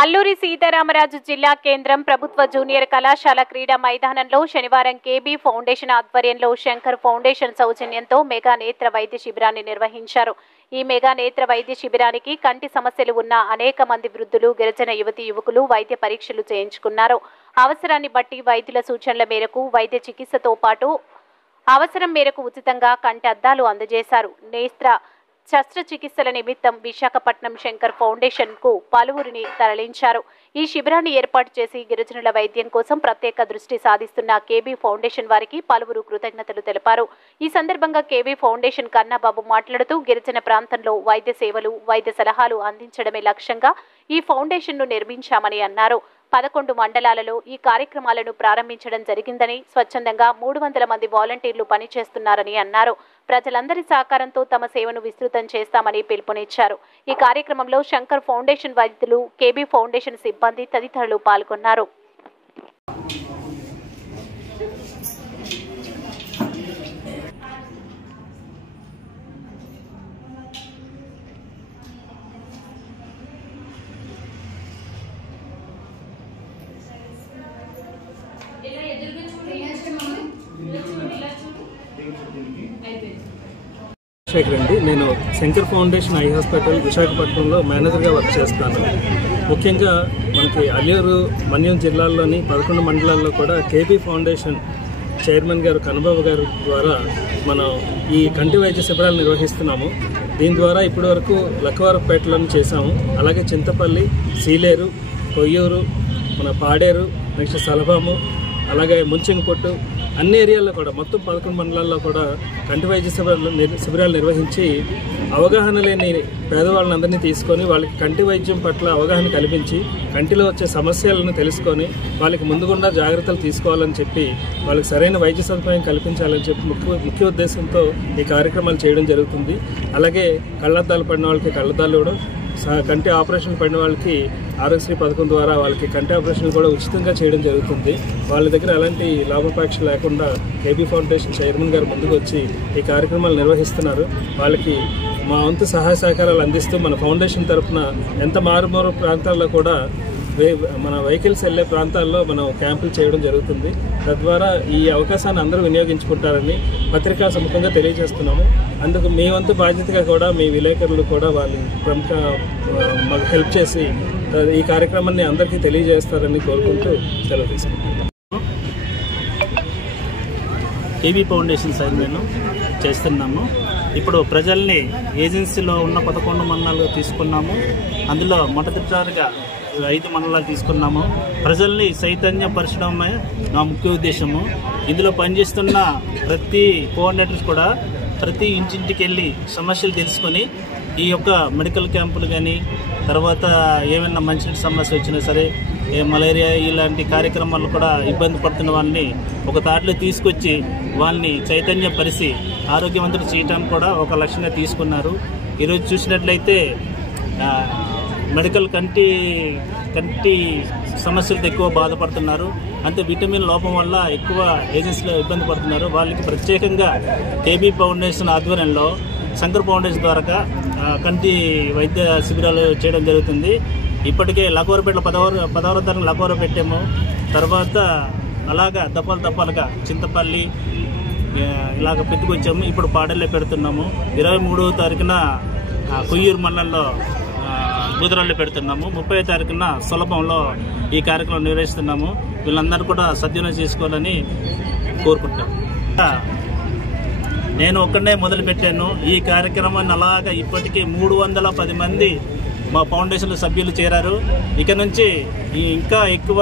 అల్లూరి సీతారామరాజు జిల్లా కేంద్రం ప్రభుత్వ జూనియర్ కళాశాల క్రీడా మైదానంలో శనివారం కేబీ ఫౌండేషన్ ఆధ్వర్యంలో శంకర్ ఫౌండేషన్ సౌజన్యంతో మెగా నేత్ర వైద్య శిబిరాన్ని నిర్వహించారు. ఈ మెగా నేత్ర వైద్య శిబిరానికి కంటి సమస్యలు ఉన్న అనేక మంది వృద్ధులు, గిరిజన యువతీ యువకులు వైద్య పరీక్షలు చేయించుకున్నారు. అవసరాన్ని బట్టి వైద్యుల సూచనల మేరకు వైద్య చికిత్సతో పాటు అవసరం మేరకు ఉచితంగా కంటి అద్దాలు అందజేశారు. నేత్ర శస్త్రచికిత్సల నిమిత్తం విశాఖపట్నం శంకర్ ఫౌండేషన్ కు పలువురిని తరలించారు. ఈ శిబిరాన్ని ఏర్పాటు చేసి గిరిజనుల వైద్యం కోసం ప్రత్యేక దృష్టి సాధిస్తున్న కేబీ ఫౌండేషన్ వారికి పలువురు కృతజ్ఞతలు తెలిపారు. ఈ సందర్భంగా కేబీ ఫౌండేషన్ కన్నాబాబు మాట్లాడుతూ గిరిజన ప్రాంతంలో వైద్య సేవలు, వైద్య సలహాలు అందించడమే లక్ష్యంగా ఈ ఫౌండేషన్ ను నిర్మించామని అన్నారు. 11 మండలాలలో ఈ కార్యక్రమాలను ప్రారంభించడం జరిగిందని, స్వచ్ఛందంగా 300 మంది వాలంటీర్లు పనిచేస్తున్నారని అన్నారు. ప్రజలందరి సహకారంతో తమ సేవను విస్తృతం చేస్తామని పిలుపునిచ్చారు. ఈ కార్యక్రమంలో శంకర్ ఫౌండేషన్ వైద్యులు, కేబీ ఫౌండేషన్ సిబ్బంది తదితరులు పాల్గొన్నారు. నేను శంకర్ ఫౌండేషన్ ఐ హాస్పిటల్ విశాఖపట్నంలో మేనేజర్గా వర్క్ చేస్తాను. ముఖ్యంగా మనకి అల్లూరు, మన్యం జిల్లాల్లోని 11 మండలాల్లో కూడా కేబీ ఫౌండేషన్ చైర్మన్ గారు కన్నబాబు గారు ద్వారా మనం ఈ కంటి వైద్య శిబిరాలు నిర్వహిస్తున్నాము. దీని ద్వారా ఇప్పటి వరకు లక్కవరపేటలను చేశాము. అలాగే చింతపల్లి, సీలేరు, కొయ్యూరు, మన పాడేరు, నెక్స్ట్ సలభాము, అలాగే ముంచింగిపొట్టు, అన్ని ఏరియాల్లో కూడా మొత్తం 11 మండలాల్లో కూడా కంటి వైద్య శిబిరాలు నిర్వహించి అవగాహన లేని పేదవాళ్ళందరినీ తీసుకొని వాళ్ళకి కంటి వైద్యం పట్ల అవగాహన కల్పించి కంటిలో వచ్చే సమస్యలను తెలుసుకొని వాళ్ళకి ముందుగుండా జాగ్రత్తలు తీసుకోవాలని చెప్పి వాళ్ళకి సరైన వైద్య సదుపాయం కల్పించాలని చెప్పి ముఖ్య ఉద్దేశంతో ఈ కార్యక్రమాలు చేయడం జరుగుతుంది. అలాగే కళ్ళద్దాలు పడిన వాళ్ళకి కళ్ళద్దాలు ఇవ్వడం, కంటి ఆపరేషన్ పడిన వాళ్ళకి ఆరోగ్యశ్రీ పథకం ద్వారా వాళ్ళకి కంటి ఆపరేషన్ కూడా ఉచితంగా చేయడం జరుగుతుంది. వాళ్ళ దగ్గర ఎలాంటి లాభాపేక్ష లేకుండా కేబీ ఫౌండేషన్ చైర్మన్ గారు ముందుకు వచ్చి ఈ కార్యక్రమాలు నిర్వహిస్తున్నారు. వాళ్ళకి మా వంతు సహాయ సహకారాలు అందిస్తూ మన ఫౌండేషన్ తరఫున ఎంత మారుమూల ప్రాంతాల్లో కూడా మన వెహికల్స్ వెళ్ళే ప్రాంతాల్లో మనం క్యాంపులు చేయడం జరుగుతుంది. తద్వారా ఈ అవకాశాన్ని అందరూ వినియోగించుకుంటారని పత్రికా సముఖంగా తెలియజేస్తున్నాము. అందుకు మీ వంతు బాధ్యతగా కూడా మీ విలేకరులు కూడా వాళ్ళు ప్రముఖ మాకు హెల్ప్ చేసి ఈ కార్యక్రమాన్ని అందరికీ తెలియజేస్తారని కోరుకుంటూ సెలవు తీసుకుంటాం. కేబీ ఫౌండేషన్ చైర్మన్ చేస్తున్నాము. ఇప్పుడు ప్రజల్ని ఏజెన్సీలో ఉన్న 11 మండలాలు తీసుకున్నాము. అందులో మొదటిసారిగా 5 మండలాలు తీసుకున్నాము. ప్రజల్ని చైతన్యపరచడమే నా ముఖ్య ఉద్దేశము. ఇందులో పనిచేస్తున్న ప్రతి కోఆర్డినేటర్స్ కూడా ప్రతి ఇంటింటికి వెళ్ళి సమస్యలు తెలుసుకొని ఈ యొక్క మెడికల్ క్యాంపులు కానీ, తర్వాత ఏమైనా మంచినీటి సమస్య వచ్చినా సరే, మలేరియా ఇలాంటి కార్యక్రమాలు కూడా ఇబ్బంది పడుతున్న వాళ్ళని ఒక తాటిలో తీసుకొచ్చి వాళ్ళని చైతన్యపరిచి ఆరోగ్యవంతులు చేయడానికి కూడా ఒక లక్ష్యంగా తీసుకున్నారు. ఈరోజు చూసినట్లయితే మెడికల్ కంటి సమస్యలతో ఎక్కువ బాధపడుతున్నారు. అంతే విటమిన్ లోపం వల్ల ఎక్కువ ఏజెన్సీలో ఇబ్బంది పడుతున్నారు. వాళ్ళకి ప్రత్యేకంగా కేబీ ఫౌండేషన్ ఆధ్వర్యంలో శంకర్ ఫౌండేషన్ ద్వారా కంటి వైద్య శిబిరాలు చేయడం జరుగుతుంది. ఇప్పటికే లక్కవరపేటలో 10వ తారీఖు లక్కవర పెట్టాము. తర్వాత అలాగా దప్పాలుగా చింతపల్లి ఇలాగ పెట్టుకొచ్చాము. ఇప్పుడు పాడేల్లో పెడుతున్నాము. 23వ తారీఖున కొయ్యూరు మండలంలో బూదరాల్లో పెడుతున్నాము. 30వ తారీఖున సులభంలో ఈ కార్యక్రమం నిర్వహిస్తున్నాము. వీళ్ళందరూ కూడా సద్వినియోగం చేసుకోవాలని కోరుకుంటాం. నేను ఒక్కడే మొదలు పెట్టాను ఈ కార్యక్రమాన్ని. అలాగా ఇప్పటికీ 310 మంది మా ఫౌండేషన్ సభ్యులు చేరారు. ఇక నుంచి ఇంకా ఎక్కువ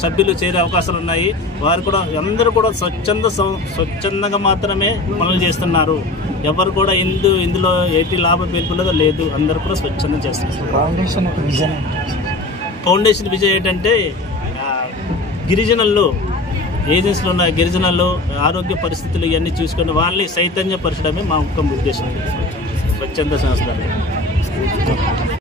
సభ్యులు చేరే అవకాశాలు ఉన్నాయి. వారు కూడా అందరూ కూడా స్వచ్ఛందంగా మాత్రమే పనులు చేస్తున్నారు. ఎవరు కూడా ఇందులో ఎట్టి లాభ పేర్పులదో లేదు. అందరూ కూడా స్వచ్ఛందం చేస్తున్నారు. ఫౌండేషన్ విజన్ ఏంటంటే గిరిజనుల్లో ఏజెన్సీలో ఉన్న గిరిజనుల్లో ఆరోగ్య పరిస్థితులు ఇవన్నీ చూసుకొని వాళ్ళని చైతన్యపరచడమే మా ముఖ్య ఉద్దేశం. స్వచ్ఛంద సంస్థ